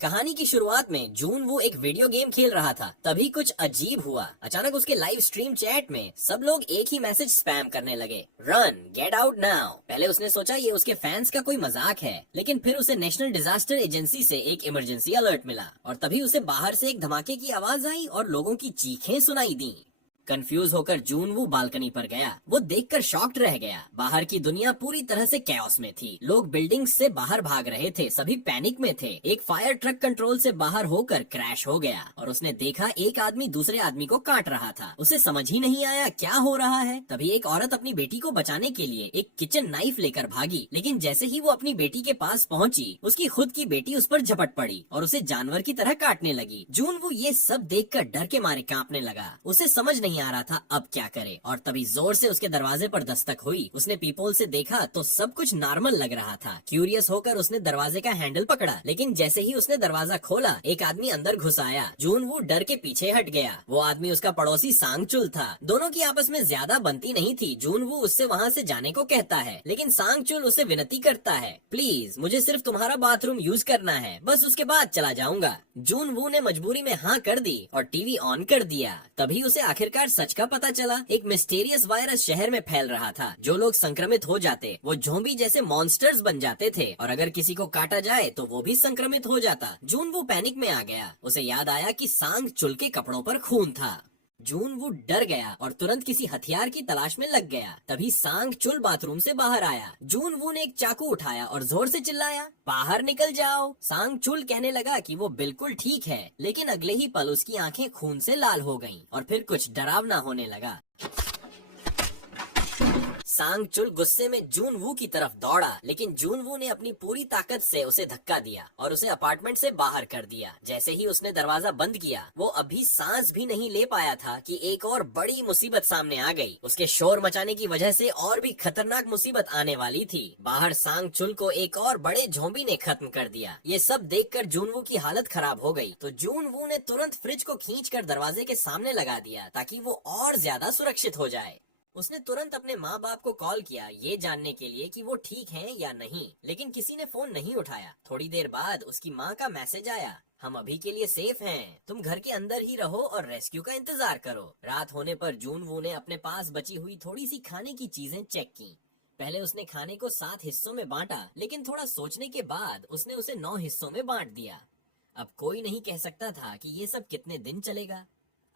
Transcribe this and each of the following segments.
कहानी की शुरुआत में जून वो एक वीडियो गेम खेल रहा था, तभी कुछ अजीब हुआ। अचानक उसके लाइव स्ट्रीम चैट में सब लोग एक ही मैसेज स्पैम करने लगे, रन गेट आउट नाउ। पहले उसने सोचा ये उसके फैंस का कोई मजाक है, लेकिन फिर उसे नेशनल डिजास्टर एजेंसी से एक इमरजेंसी अलर्ट मिला और तभी उसे बाहर से एक धमाके की आवाज आई और लोगों की चीखें सुनाई दी। कंफ्यूज होकर जून वो बालकनी पर गया। वो देखकर शॉक्ड रह गया। बाहर की दुनिया पूरी तरह से कैओस में थी। लोग बिल्डिंग्स से बाहर भाग रहे थे, सभी पैनिक में थे। एक फायर ट्रक कंट्रोल से बाहर होकर क्रैश हो गया और उसने देखा एक आदमी दूसरे आदमी को काट रहा था। उसे समझ ही नहीं आया क्या हो रहा है। तभी एक औरत अपनी बेटी को बचाने के लिए एक किचन नाइफ लेकर भागी, लेकिन जैसे ही वो अपनी बेटी के पास पहुंची, उसकी खुद की बेटी उस पर झपट पड़ी और उसे जानवर की तरह काटने लगी। जून वो ये सब देखकर डर के मारे कांपने लगा। उसे समझ नहीं आ रहा था अब क्या करे, और तभी जोर से उसके दरवाजे पर दस्तक हुई। उसने पीपोल से देखा तो सब कुछ नॉर्मल लग रहा था। क्यूरियस होकर उसने दरवाजे का हैंडल पकड़ा, लेकिन जैसे ही उसने दरवाजा खोला एक आदमी अंदर घुस आया। जून वो डर के पीछे हट गया। वो आदमी उसका पड़ोसी सांगचुल था। दोनों की आपस में ज्यादा बनती नहीं थी। जून वो उससे वहाँ से जाने को कहता है, लेकिन सांगचुल उसे विनती करता है, प्लीज मुझे सिर्फ तुम्हारा बाथरूम यूज करना है, बस उसके बाद चला जाऊंगा। जून वो ने मजबूरी में हाँ कर दी और टीवी ऑन कर दिया। तभी उसे आखिरकार सच का पता चला। एक मिस्टीरियस वायरस शहर में फैल रहा था। जो लोग संक्रमित हो जाते वो ज़ॉम्बी जैसे मॉन्स्टर्स बन जाते थे, और अगर किसी को काटा जाए तो वो भी संक्रमित हो जाता। जून वो पैनिक में आ गया। उसे याद आया कि सांग चुल के कपड़ों पर खून था। जून वो डर गया और तुरंत किसी हथियार की तलाश में लग गया। तभी सांग चुल बाथरूम से बाहर आया। जून वो ने एक चाकू उठाया और जोर से चिल्लाया, बाहर निकल जाओ। सांग चुल कहने लगा कि वो बिल्कुल ठीक है, लेकिन अगले ही पल उसकी आंखें खून से लाल हो गईं और फिर कुछ डरावना होने लगा। सांगचुल गुस्से में जून वू की तरफ दौड़ा, लेकिन जून वू ने अपनी पूरी ताकत से उसे धक्का दिया और उसे अपार्टमेंट से बाहर कर दिया। जैसे ही उसने दरवाजा बंद किया, वो अभी सांस भी नहीं ले पाया था कि एक और बड़ी मुसीबत सामने आ गई। उसके शोर मचाने की वजह से और भी खतरनाक मुसीबत आने वाली थी। बाहर सांगचुल को एक और बड़े ज़ॉम्बी ने खत्म कर दिया। ये सब देखकर जून वू की हालत खराब हो गई, तो जून वू ने तुरंत फ्रिज को खींचकर दरवाजे के सामने लगा दिया ताकि वो और ज्यादा सुरक्षित हो जाए। उसने तुरंत अपने माँ बाप को कॉल किया ये जानने के लिए कि वो ठीक हैं या नहीं, लेकिन किसी ने फोन नहीं उठाया। थोड़ी देर बाद उसकी माँ का मैसेज आया, हम अभी के लिए सेफ हैं, तुम घर के अंदर ही रहो और रेस्क्यू का इंतजार करो। रात होने पर जून वू ने अपने पास बची हुई थोड़ी सी खाने की चीजें चेक की। पहले उसने खाने को 7 हिस्सों में बांटा, लेकिन थोड़ा सोचने के बाद उसने उसे 9 हिस्सों में बांट दिया। अब कोई नहीं कह सकता था कि ये सब कितने दिन चलेगा।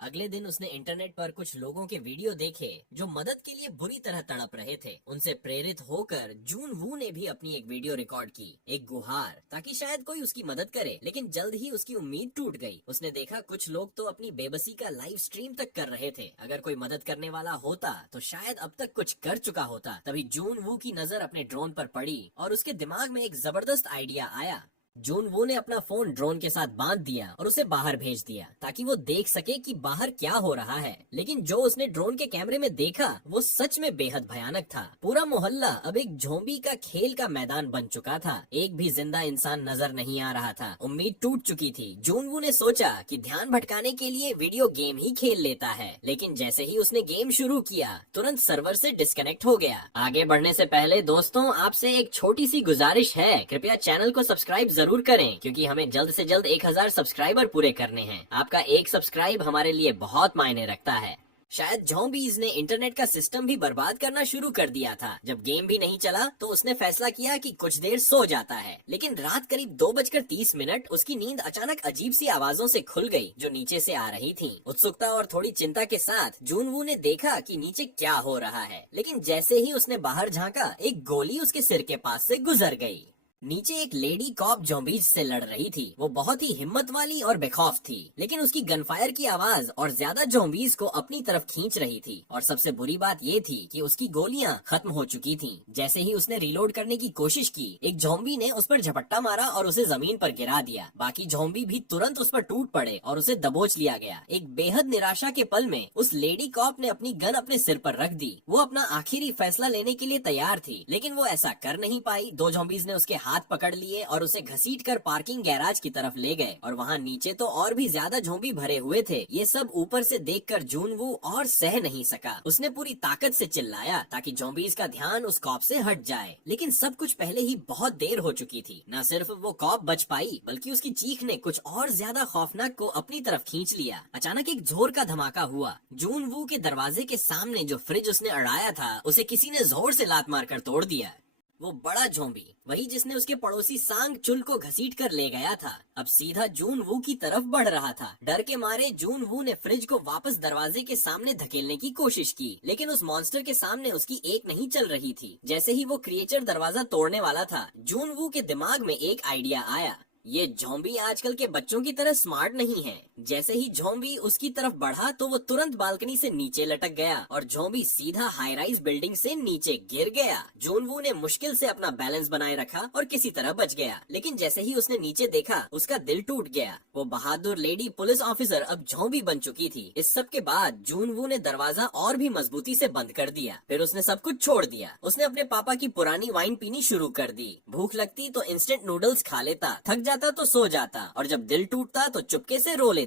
अगले दिन उसने इंटरनेट पर कुछ लोगों के वीडियो देखे जो मदद के लिए बुरी तरह तड़प रहे थे। उनसे प्रेरित होकर जून वू ने भी अपनी एक वीडियो रिकॉर्ड की, एक गुहार, ताकि शायद कोई उसकी मदद करे। लेकिन जल्द ही उसकी उम्मीद टूट गई। उसने देखा कुछ लोग तो अपनी बेबसी का लाइव स्ट्रीम तक कर रहे थे। अगर कोई मदद करने वाला होता तो शायद अब तक कुछ कर चुका होता। तभी जून वू की नजर अपने ड्रोन पर पड़ी और उसके दिमाग में एक जबरदस्त आइडिया आया। जून वू ने अपना फोन ड्रोन के साथ बांध दिया और उसे बाहर भेज दिया ताकि वो देख सके कि बाहर क्या हो रहा है। लेकिन जो उसने ड्रोन के कैमरे में देखा वो सच में बेहद भयानक था। पूरा मोहल्ला अब एक ज़ॉम्बी का खेल का मैदान बन चुका था। एक भी जिंदा इंसान नजर नहीं आ रहा था। उम्मीद टूट चुकी थी। जून वू ने सोचा कि ध्यान भटकाने के लिए वीडियो गेम ही खेल लेता है, लेकिन जैसे ही उसने गेम शुरू किया तुरंत सर्वर से डिस्कनेक्ट हो गया। आगे बढ़ने से पहले दोस्तों आपसे एक छोटी सी गुजारिश है, कृपया चैनल को सब्सक्राइब जरूर करें, क्योंकि हमें जल्द से जल्द 1000 सब्सक्राइबर पूरे करने हैं। आपका एक सब्सक्राइब हमारे लिए बहुत मायने रखता है। शायद ज़ॉम्बीज़ ने इंटरनेट का सिस्टम भी बर्बाद करना शुरू कर दिया था। जब गेम भी नहीं चला तो उसने फैसला किया कि कुछ देर सो जाता है। लेकिन रात करीब 2:30 उसकी नींद अचानक अजीब सी आवाजों से खुल गई जो नीचे से आ रही थी। उत्सुकता और थोड़ी चिंता के साथ जून वू ने देखा कि नीचे क्या हो रहा है। लेकिन जैसे ही उसने बाहर झांका एक गोली उसके सिर के पास से गुजर गई। नीचे एक लेडी कॉप ज़ॉम्बीज से लड़ रही थी। वो बहुत ही हिम्मत वाली और बेखौफ थी, लेकिन उसकी गनफायर की आवाज और ज्यादा ज़ॉम्बीज को अपनी तरफ खींच रही थी। और सबसे बुरी बात ये थी कि उसकी गोलियां खत्म हो चुकी थीं। जैसे ही उसने रीलोड करने की कोशिश की एक ज़ॉम्बी ने उस पर झपट्टा मारा और उसे जमीन पर गिरा दिया। बाकी ज़ॉम्बी भी तुरंत उस पर टूट पड़े और उसे दबोच लिया गया। एक बेहद निराशा के पल में उस लेडी कॉप ने अपनी गन अपने सिर पर रख दी। वो अपना आखिरी फैसला लेने के लिए तैयार थी, लेकिन वो ऐसा कर नहीं पाई। 2 ज़ॉम्बीज ने उसके हाथ हाथ पकड़ लिए और उसे घसीट कर पार्किंग गैराज की तरफ ले गए और वहाँ नीचे तो और भी ज्यादा ज़ॉम्बी भरे हुए थे। ये सब ऊपर से देखकर जूनवू और सह नहीं सका। उसने पूरी ताकत से चिल्लाया ताकि ज़ॉम्बीज़ का ध्यान उस कॉप से हट जाए, लेकिन सब कुछ पहले ही बहुत देर हो चुकी थी। न सिर्फ वो कॉप बच पाई बल्कि उसकी चीख ने कुछ और ज्यादा खौफनाक को अपनी तरफ खींच लिया। अचानक एक जोर का धमाका हुआ। जूनवू के दरवाजे के सामने जो फ्रिज उसने अड़ाया था उसे किसी ने जोर से लात मारकर तोड़ दिया। वो बड़ा ज़ॉम्बी, वही जिसने उसके पड़ोसी सांग चुल को घसीट कर ले गया था, अब सीधा जूनवू की तरफ बढ़ रहा था। डर के मारे जूनवू ने फ्रिज को वापस दरवाजे के सामने धकेलने की कोशिश की, लेकिन उस मॉन्स्टर के सामने उसकी एक नहीं चल रही थी। जैसे ही वो क्रिएचर दरवाजा तोड़ने वाला था, जूनवू के दिमाग में एक आइडिया आया। ये ज़ॉम्बी आजकल के बच्चों की तरह स्मार्ट नहीं है। जैसे ही ज़ॉम्बी उसकी तरफ बढ़ा तो वो तुरंत बालकनी से नीचे लटक गया और ज़ॉम्बी सीधा हाई राइज बिल्डिंग से नीचे गिर गया। जूनवू ने मुश्किल से अपना बैलेंस बनाए रखा और किसी तरह बच गया, लेकिन जैसे ही उसने नीचे देखा उसका दिल टूट गया। वो बहादुर लेडी पुलिस ऑफिसर अब ज़ॉम्बी बन चुकी थी। इस सब के बाद जूनवू ने दरवाजा और भी मजबूती से बंद कर दिया। फिर उसने सब कुछ छोड़ दिया। उसने अपने पापा की पुरानी वाइन पीनी शुरू कर दी। भूख लगती तो इंस्टेंट नूडल्स खा लेता, थक जाता तो सो जाता और जब दिल टूटता तो चुपके से रो लेता।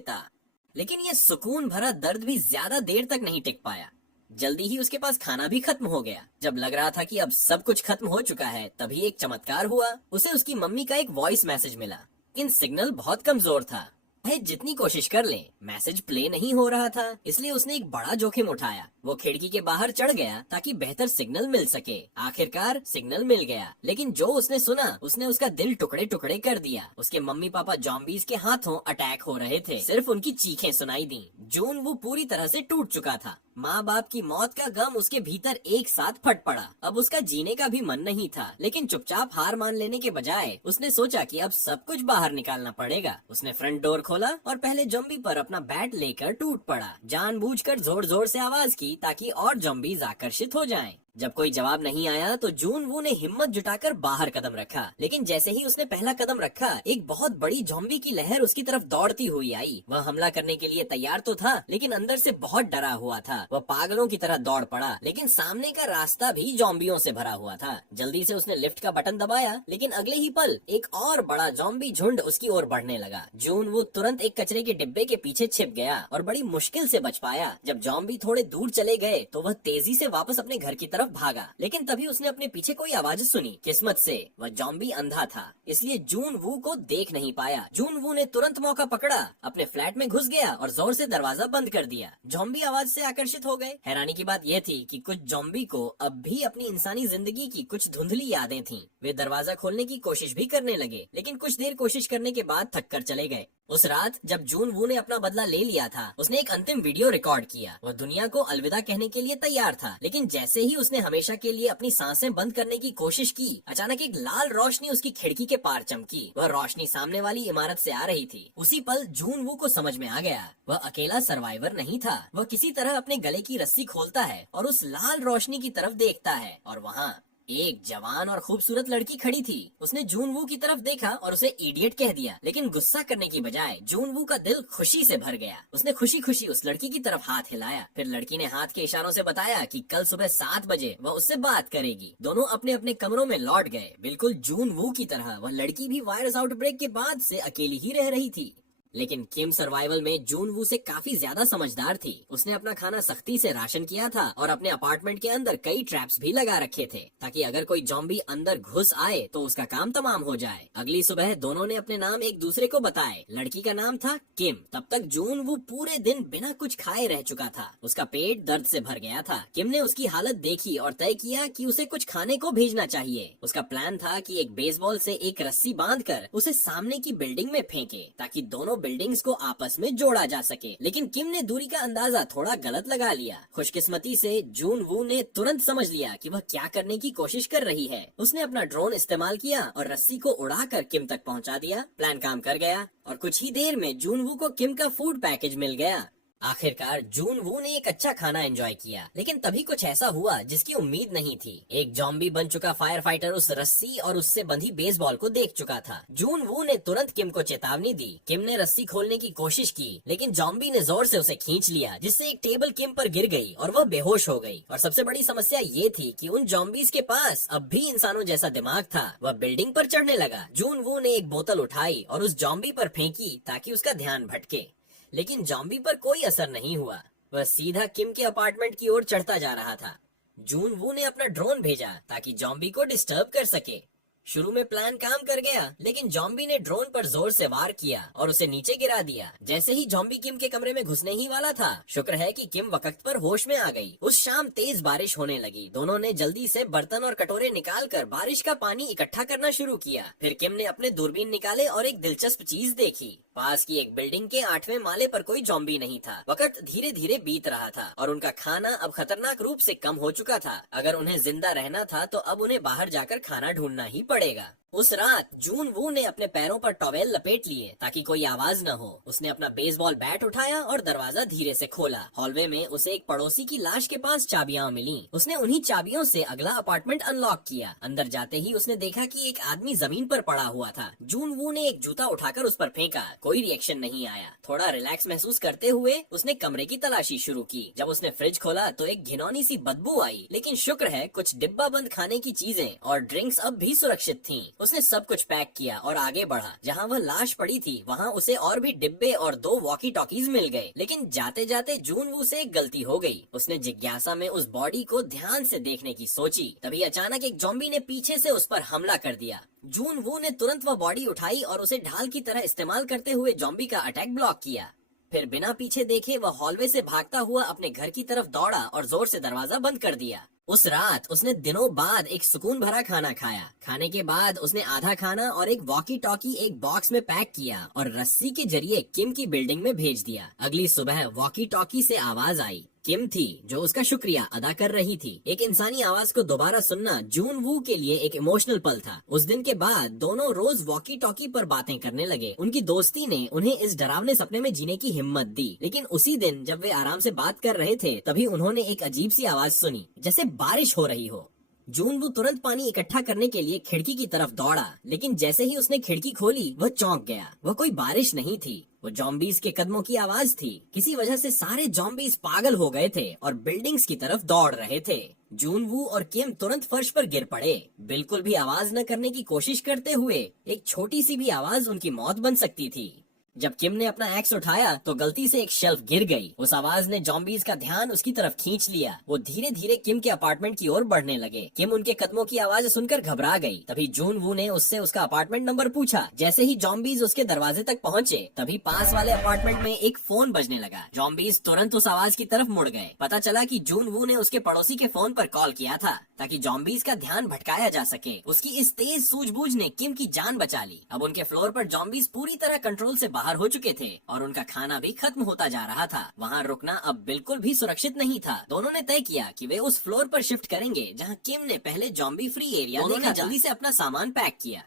लेकिन ये सुकून भरा दर्द भी ज्यादा देर तक नहीं टिक पाया। जल्दी ही उसके पास खाना भी खत्म हो गया। जब लग रहा था कि अब सब कुछ खत्म हो चुका है, तभी एक चमत्कार हुआ। उसे उसकी मम्मी का एक वॉइस मैसेज मिला, लेकिन सिग्नल बहुत कमजोर था। है जितनी कोशिश कर ले, मैसेज प्ले नहीं हो रहा था। इसलिए उसने एक बड़ा जोखिम उठाया। वो खिड़की के बाहर चढ़ गया ताकि बेहतर सिग्नल मिल सके। आखिरकार सिग्नल मिल गया, लेकिन जो उसने सुना उसने उसका दिल टुकड़े टुकड़े कर दिया। उसके मम्मी पापा ज़ॉम्बीज़ के हाथों अटैक हो रहे थे। सिर्फ उनकी चीखें सुनाई दी। जून वो पूरी तरह से टूट चुका था। माँ बाप की मौत का गम उसके भीतर एक साथ फट पड़ा। अब उसका जीने का भी मन नहीं था, लेकिन चुपचाप हार मान लेने के बजाय उसने सोचा कि अब सब कुछ बाहर निकालना पड़ेगा। उसने फ्रंट डोर खोला और पहले ज़ॉम्बी पर अपना बैट लेकर टूट पड़ा। जानबूझकर जोर जोर से आवाज की ताकि और ज़ॉम्बीज़ आकर्षित हो जाएं। जब कोई जवाब नहीं आया तो जूनवू ने हिम्मत जुटाकर बाहर कदम रखा, लेकिन जैसे ही उसने पहला कदम रखा, एक बहुत बड़ी ज़ॉम्बी की लहर उसकी तरफ दौड़ती हुई आई। वह हमला करने के लिए तैयार तो था, लेकिन अंदर से बहुत डरा हुआ था। वह पागलों की तरह दौड़ पड़ा, लेकिन सामने का रास्ता भी ज़ॉम्बियों से भरा हुआ था। जल्दी से उसने लिफ्ट का बटन दबाया, लेकिन अगले ही पल एक और बड़ा ज़ॉम्बी झुंड उसकी ओर बढ़ने लगा। जूनवू तुरंत एक कचरे के डिब्बे के पीछे छिप गया और बड़ी मुश्किल से बच पाया। जब ज़ॉम्बी थोड़े दूर चले गए तो वह तेजी से वापस अपने घर की तरफ भागा, लेकिन तभी उसने अपने पीछे कोई आवाज सुनी। किस्मत से वह ज़ॉम्बी अंधा था, इसलिए जूनवू को देख नहीं पाया। जूनवू ने तुरंत मौका पकड़ा, अपने फ्लैट में घुस गया और जोर से दरवाजा बंद कर दिया। ज़ॉम्बी आवाज से आकर्षित हो गए। हैरानी की बात यह थी कि कुछ ज़ॉम्बी को अब भी अपनी इंसानी जिंदगी की कुछ धुंधली यादें थीं। वे दरवाजा खोलने की कोशिश भी करने लगे, लेकिन कुछ देर कोशिश करने के बाद थक कर चले गए। उस रात जब जूनवू ने अपना बदला ले लिया था, उसने एक अंतिम वीडियो रिकॉर्ड किया। वह दुनिया को अलविदा कहने के लिए तैयार था, लेकिन जैसे ही उसने हमेशा के लिए अपनी सांसें बंद करने की कोशिश की, अचानक एक लाल रोशनी उसकी खिड़की के पार चमकी। वह रोशनी सामने वाली इमारत से आ रही थी। उसी पल जूनवू को समझ में आ गया, वह अकेला सर्वाइवर नहीं था। वह किसी तरह अपने गले की रस्सी खोलता है और उस लाल रोशनी की तरफ देखता है, और वहाँ एक जवान और खूबसूरत लड़की खड़ी थी। उसने जूनवू की तरफ देखा और उसे इडियट कह दिया, लेकिन गुस्सा करने की बजाय जूनवू का दिल खुशी से भर गया। उसने खुशी खुशी उस लड़की की तरफ हाथ हिलाया। फिर लड़की ने हाथ के इशारों से बताया कि कल सुबह 7 बजे वह उससे बात करेगी। दोनों अपने अपने कमरों में लौट गए। बिल्कुल जूनवू की तरह वह लड़की भी वायरस आउटब्रेक के बाद से अकेली ही रह रही थी। लेकिन किम सर्वाइवल में जूनवू से काफी ज्यादा समझदार थी। उसने अपना खाना सख्ती से राशन किया था और अपने अपार्टमेंट के अंदर कई ट्रैप्स भी लगा रखे थे, ताकि अगर कोई ज़ॉम्बी अंदर घुस आए तो उसका काम तमाम हो जाए। अगली सुबह दोनों ने अपने नाम एक दूसरे को बताए। लड़की का नाम था किम। तब तक जूनवू पूरे दिन बिना कुछ खाए रह चुका था। उसका पेट दर्द से भर गया था। किम ने उसकी हालत देखी और तय किया कि उसे कुछ खाने को भेजना चाहिए। उसका प्लान था कि एक बेसबॉल से एक रस्सी बांधकर उसे सामने की बिल्डिंग में फेंके, ताकि दोनों बिल्डिंग्स को आपस में जोड़ा जा सके। लेकिन किम ने दूरी का अंदाजा थोड़ा गलत लगा लिया। खुशकिस्मती से जूनवू ने तुरंत समझ लिया कि वह क्या करने की कोशिश कर रही है। उसने अपना ड्रोन इस्तेमाल किया और रस्सी को उड़ाकर किम तक पहुंचा दिया। प्लान काम कर गया और कुछ ही देर में जूनवू को किम का फूड पैकेज मिल गया। आखिरकार जून वू ने एक अच्छा खाना एंजॉय किया, लेकिन तभी कुछ ऐसा हुआ जिसकी उम्मीद नहीं थी। एक जॉम्बी बन चुका फायर फाइटर उस रस्सी और उससे बंधी बेसबॉल को देख चुका था। जून वू ने तुरंत किम को चेतावनी दी। किम ने रस्सी खोलने की कोशिश की, लेकिन जॉम्बी ने जोर से उसे खींच लिया, जिससे एक टेबल किम पर गिर गई और वह बेहोश हो गई। और सबसे बड़ी समस्या ये थी कि उन जॉम्बीज के पास अब भी इंसानों जैसा दिमाग था। वह बिल्डिंग पर चढ़ने लगा। जून वू ने एक बोतल उठाई और उस जॉम्बी पर फेंकी ताकि उसका ध्यान भटके, लेकिन जॉम्बी पर कोई असर नहीं हुआ। वह सीधा किम के अपार्टमेंट की ओर चढ़ता जा रहा था। जून वू ने अपना ड्रोन भेजा ताकि जॉम्बी को डिस्टर्ब कर सके। शुरू में प्लान काम कर गया, लेकिन जॉम्बी ने ड्रोन पर जोर से वार किया और उसे नीचे गिरा दिया। जैसे ही जॉम्बी किम के कमरे में घुसने ही वाला था, शुक्र है कि किम वक्त पर होश में आ गई। उस शाम तेज बारिश होने लगी। दोनों ने जल्दी से बर्तन और कटोरे निकालकर बारिश का पानी इकट्ठा करना शुरू किया। फिर किम ने अपने दूरबीन निकाले और एक दिलचस्प चीज देखी। पास की एक बिल्डिंग के 8वें माले पर कोई जॉम्बी नहीं था। वक्त धीरे धीरे बीत रहा था और उनका खाना अब खतरनाक रूप से कम हो चुका था। अगर उन्हें जिंदा रहना था तो अब उन्हें बाहर जाकर खाना ढूंढना ही पड़ेगा। उस रात जून वू ने अपने पैरों पर टॉवेल लपेट लिए ताकि कोई आवाज न हो। उसने अपना बेसबॉल बैट उठाया और दरवाजा धीरे से खोला। हॉलवे में उसे एक पड़ोसी की लाश के पास चाबियां मिली। उसने उन्हीं चाबियों से अगला अपार्टमेंट अनलॉक किया। अंदर जाते ही उसने देखा कि एक आदमी जमीन पर पड़ा हुआ था। जून वू ने एक जूता उठाकर उस पर फेंका। कोई रिएक्शन नहीं आया। थोड़ा रिलैक्स महसूस करते हुए उसने कमरे की तलाशी शुरू की। जब उसने फ्रिज खोला तो एक घिनौनी सी बदबू आई, लेकिन शुक्र है कुछ डिब्बा बंद खाने की चीजें और ड्रिंक्स अब भी सुरक्षित थीं। उसने सब कुछ पैक किया और आगे बढ़ा। जहाँ वह लाश पड़ी थी वहाँ उसे और भी डिब्बे और 2 वॉकी टॉकीज मिल गए, लेकिन जाते जाते जून वू से एक गलती हो गई। उसने जिज्ञासा में उस बॉडी को ध्यान से देखने की सोची। तभी अचानक एक जॉम्बी ने पीछे से उस पर हमला कर दिया। जून वू ने तुरंत वह बॉडी उठाई और उसे ढाल की तरह इस्तेमाल करते हुए जॉम्बी का अटैक ब्लॉक किया। फिर बिना पीछे देखे वह हॉलवे से भागता हुआ अपने घर की तरफ दौड़ा और जोर से दरवाजा बंद कर दिया। उस रात उसने दिनों बाद एक सुकून भरा खाना खाया। खाने के बाद उसने आधा खाना और एक वॉकी टॉकी एक बॉक्स में पैक किया और रस्सी के जरिए किम की बिल्डिंग में भेज दिया। अगली सुबह वॉकी टॉकी से आवाज आई। किम थी जो उसका शुक्रिया अदा कर रही थी। एक इंसानी आवाज को दोबारा सुनना जून वू के लिए एक इमोशनल पल था। उस दिन के बाद दोनों रोज वॉकी टॉकी पर बातें करने लगे। उनकी दोस्ती ने उन्हें इस डरावने सपने में जीने की हिम्मत दी। लेकिन उसी दिन जब वे आराम से बात कर रहे थे, तभी उन्होंने एक अजीब सी आवाज सुनी, जैसे बारिश हो रही हो। जून वू तुरंत पानी इकट्ठा करने के लिए खिड़की की तरफ दौड़ा, लेकिन जैसे ही उसने खिड़की खोली वह चौंक गया। वह कोई बारिश नहीं थी, वो जॉम्बीज के कदमों की आवाज थी। किसी वजह से सारे जॉम्बीज पागल हो गए थे और बिल्डिंग्स की तरफ दौड़ रहे थे। जून वू और किम तुरंत फर्श पर गिर पड़े। बिल्कुल भी आवाज न करने की कोशिश करते हुए एक छोटी सी भी आवाज उनकी मौत बन सकती थी। जब किम ने अपना एक्स उठाया तो गलती से एक शेल्फ गिर गई। उस आवाज ने जॉम्बीज का ध्यान उसकी तरफ खींच लिया। वो धीरे धीरे किम के अपार्टमेंट की ओर बढ़ने लगे। किम उनके कदमों की आवाज सुनकर घबरा गई। तभी जून वू ने उससे उसका अपार्टमेंट नंबर पूछा। जैसे ही जॉम्बीज उसके दरवाजे तक पहुँचे, तभी पास वाले अपार्टमेंट में एक फोन बजने लगा। जॉम्बीज तुरंत उस आवाज की तरफ मुड़ गए। पता चला कि जून वू ने उसके पड़ोसी के फोन पर कॉल किया था ताकि जॉम्बीज का ध्यान भटकाया जा सके। उसकी इस तेज सूझबूझ ने किम की जान बचा ली। अब उनके फ्लोर पर जॉम्बीज पूरी तरह कंट्रोल से बाहर हो चुके थे और उनका खाना भी खत्म होता जा रहा था। वहाँ रुकना अब बिल्कुल भी सुरक्षित नहीं था। दोनों ने तय किया कि वे उस फ्लोर पर शिफ्ट करेंगे जहाँ किम ने पहले जॉम्बी फ्री एरिया देखा। जल्दी से अपना सामान पैक किया।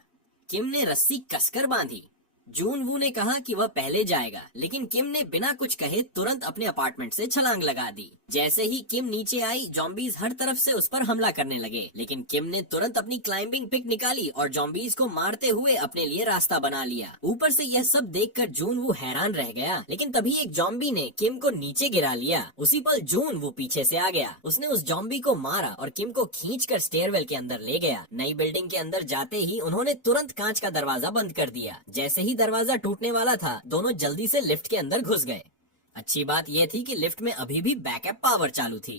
किम ने रस्सी कसकर बांधी। जून वू ने कहा कि वह पहले जाएगा, लेकिन किम ने बिना कुछ कहे तुरंत अपने अपार्टमेंट से छलांग लगा दी। जैसे ही किम नीचे आई, जॉम्बीज हर तरफ से उस पर हमला करने लगे, लेकिन किम ने तुरंत अपनी क्लाइंबिंग पिक निकाली और जॉम्बीज को मारते हुए अपने लिए रास्ता बना लिया। ऊपर से यह सब देखकर जून वू हैरान रह गया, लेकिन तभी एक जॉम्बी ने किम को नीचे गिरा लिया। उसी पल जून वू पीछे से आ गया। उसने उस जॉम्बी को मारा और किम को खींचकर स्टेयरवेल के अंदर ले गया। नई बिल्डिंग के अंदर जाते ही उन्होंने तुरंत कांच का दरवाजा बंद कर दिया। जैसे ही दरवाजा टूटने वाला था, दोनों जल्दी से लिफ्ट के अंदर घुस गए। अच्छी बात यह थी कि लिफ्ट में अभी भी बैकअप पावर चालू थी।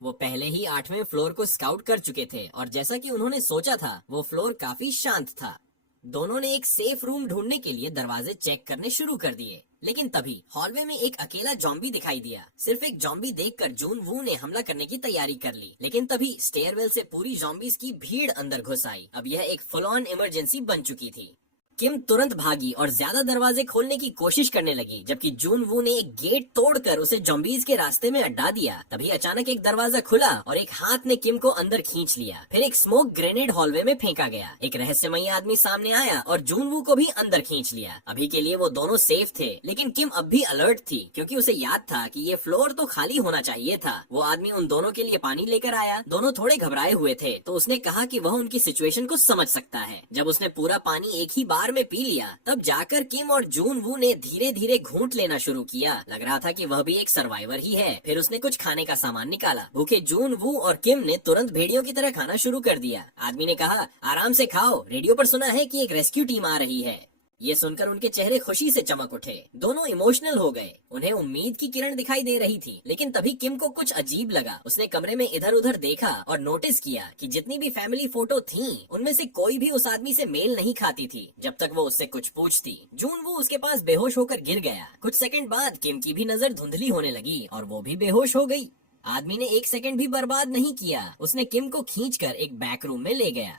वो पहले ही 8वें फ्लोर को स्काउट कर चुके थे और जैसा कि उन्होंने सोचा था, वो फ्लोर काफी शांत था। दोनों ने एक सेफ रूम ढूंढने के लिए दरवाजे चेक करने शुरू कर दिए, लेकिन तभी हॉलवे में एक अकेला जॉम्बी दिखाई दिया। सिर्फ एक जॉम्बी देखकर जून वू ने हमला करने की तैयारी कर ली, लेकिन तभी स्टेयरवेल से पूरी जॉम्बीज की भीड़ अंदर घुस आई। अब यह एक फुल ऑन इमरजेंसी बन चुकी थी। किम तुरंत भागी और ज्यादा दरवाजे खोलने की कोशिश करने लगी, जबकि जून वू ने एक गेट तोड़कर उसे जॉम्बीज के रास्ते में अड्डा दिया। तभी अचानक एक दरवाजा खुला और एक हाथ ने किम को अंदर खींच लिया। फिर एक स्मोक ग्रेनेड हॉलवे में फेंका गया। एक रहस्यमयी आदमी सामने आया और जून वू को भी अंदर खींच लिया। अभी के लिए वो दोनों सेफ थे, लेकिन किम अब भी अलर्ट थी, क्योंकि उसे याद था कि ये फ्लोर तो खाली होना चाहिए था। वो आदमी उन दोनों के लिए पानी लेकर आया। दोनों थोड़े घबराए हुए थे, तो उसने कहा कि वह उनकी सिचुएशन को समझ सकता है। जब उसने पूरा पानी एक ही बार में पी लिया, तब जाकर किम और जून वू ने धीरे धीरे घूंट लेना शुरू किया। लग रहा था कि वह भी एक सर्वाइवर ही है। फिर उसने कुछ खाने का सामान निकाला। भूखे जून वू और किम ने तुरंत भेड़ियों की तरह खाना शुरू कर दिया। आदमी ने कहा, आराम से खाओ, रेडियो पर सुना है कि एक रेस्क्यू टीम आ रही है। ये सुनकर उनके चेहरे खुशी से चमक उठे। दोनों इमोशनल हो गए। उन्हें उम्मीद की किरण दिखाई दे रही थी, लेकिन तभी किम को कुछ अजीब लगा। उसने कमरे में इधर उधर देखा और नोटिस किया कि जितनी भी फैमिली फोटो थीं, उनमें से कोई भी उस आदमी से मेल नहीं खाती थी जब तक वो उससे कुछ पूछती। जून वो उसके पास बेहोश होकर गिर गया। कुछ सेकंड बाद किम की भी नजर धुंधली होने लगी और वो भी बेहोश हो गई। आदमी ने एक सेकंड भी बर्बाद नहीं किया। उसने किम को खींचकर एक बैक रूम में ले गया।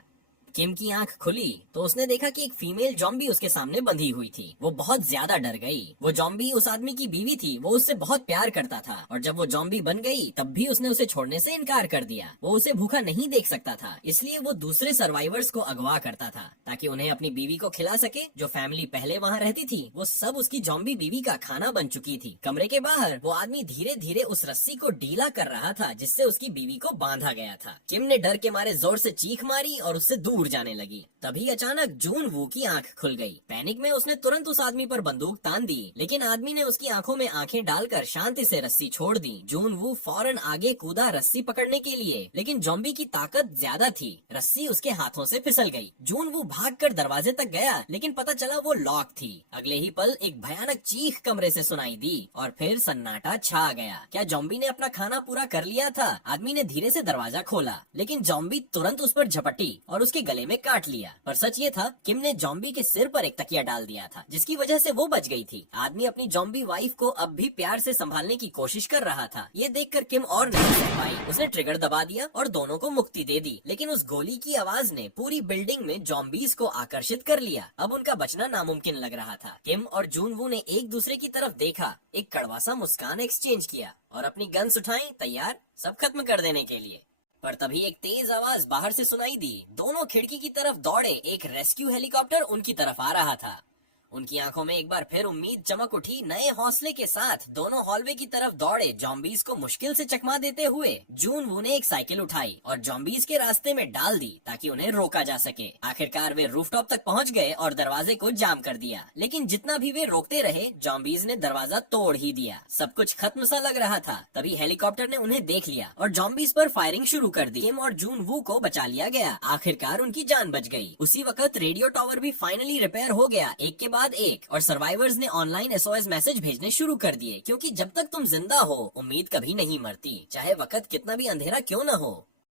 किम की आंख खुली तो उसने देखा कि एक फीमेल जॉम्बी उसके सामने बंधी हुई थी। वो बहुत ज्यादा डर गई। वो जॉम्बी उस आदमी की बीवी थी। वो उससे बहुत प्यार करता था और जब वो जॉम्बी बन गई तब भी उसने उसे छोड़ने से इनकार कर दिया। वो उसे भूखा नहीं देख सकता था, इसलिए वो दूसरे सर्वाइवर्स को अगवा करता था ताकि उन्हें अपनी बीवी को खिला सके। जो फैमिली पहले वहाँ रहती थी, वो सब उसकी जॉम्बी बीवी का खाना बन चुकी थी। कमरे के बाहर वो आदमी धीरे धीरे उस रस्सी को ढीला कर रहा था जिससे उसकी बीवी को बांधा गया था। किम ने डर के मारे जोर से चीख मारी और उससे दूर जाने लगी। तभी अचानक जून वू की आंख खुल गई। पैनिक में उसने तुरंत उस आदमी पर बंदूक तान दी, लेकिन आदमी ने उसकी आंखों में आंखें डालकर शांति से रस्सी छोड़ दी। जून वू फौरन आगे कूदा रस्सी पकड़ने के लिए, लेकिन जॉम्बी की ताकत ज्यादा थी। रस्सी उसके हाथों से फिसल गई। जून वू भागकर दरवाजे तक गया, लेकिन पता चला वो लॉक थी। अगले ही पल एक भयानक चीख कमरे से सुनाई दी और फिर सन्नाटा छा गया। क्या जॉम्बी ने अपना खाना पूरा कर लिया था? आदमी ने धीरे से दरवाजा खोला, लेकिन जॉम्बी तुरंत उस पर झपटी और उसके गले में काट लिया। पर सच ये था, किम ने जॉम्बी के सिर पर एक तकिया डाल दिया था, जिसकी वजह से वो बच गई थी। आदमी अपनी जॉम्बी वाइफ को अब भी प्यार से संभालने की कोशिश कर रहा था। ये देखकर किम और नहीं सह पाई। उसने ट्रिगर दबा दिया और दोनों को मुक्ति दे दी, लेकिन उस गोली की आवाज ने पूरी बिल्डिंग में जॉम्बीज को आकर्षित कर लिया। अब उनका बचना नामुमकिन लग रहा था। किम और जून वू ने एक दूसरे की तरफ देखा, एक कड़वा सा मुस्कान एक्सचेंज किया और अपनी गन्स उठाई, तैयार सब खत्म कर देने के लिए। पर तभी एक तेज आवाज बाहर से सुनाई दी। दोनों खिड़की की तरफ दौड़े। एक रेस्क्यू हेलीकॉप्टर उनकी तरफ आ रहा था। उनकी आंखों में एक बार फिर उम्मीद चमक उठी। नए हौसले के साथ दोनों हॉलवे की तरफ दौड़े, जॉम्बीज को मुश्किल से चकमा देते हुए। जून वू ने एक साइकिल उठाई और जॉम्बीज के रास्ते में डाल दी ताकि उन्हें रोका जा सके। आखिरकार वे रूफटॉप तक पहुंच गए और दरवाजे को जाम कर दिया, लेकिन जितना भी वे रोकते रहे, जॉम्बीज ने दरवाजा तोड़ ही दिया। सब कुछ खत्म सा लग रहा था। तभी हेलीकॉप्टर ने उन्हें देख लिया और जॉम्बीज पर फायरिंग शुरू कर दी। किम और जून वू को बचा लिया गया। आखिरकार उनकी जान बच गई। उसी वक्त रेडियो टावर भी फाइनली रिपेयर हो गया, एक के बाद एक, और सर्वाइवर्स ने ऑनलाइन एसओएस मैसेज भेजने शुरू कर दिए, क्योंकि जब तक तुम जिंदा हो, उम्मीद कभी नहीं मरती, चाहे वक्त कितना भी अंधेरा क्यों न हो।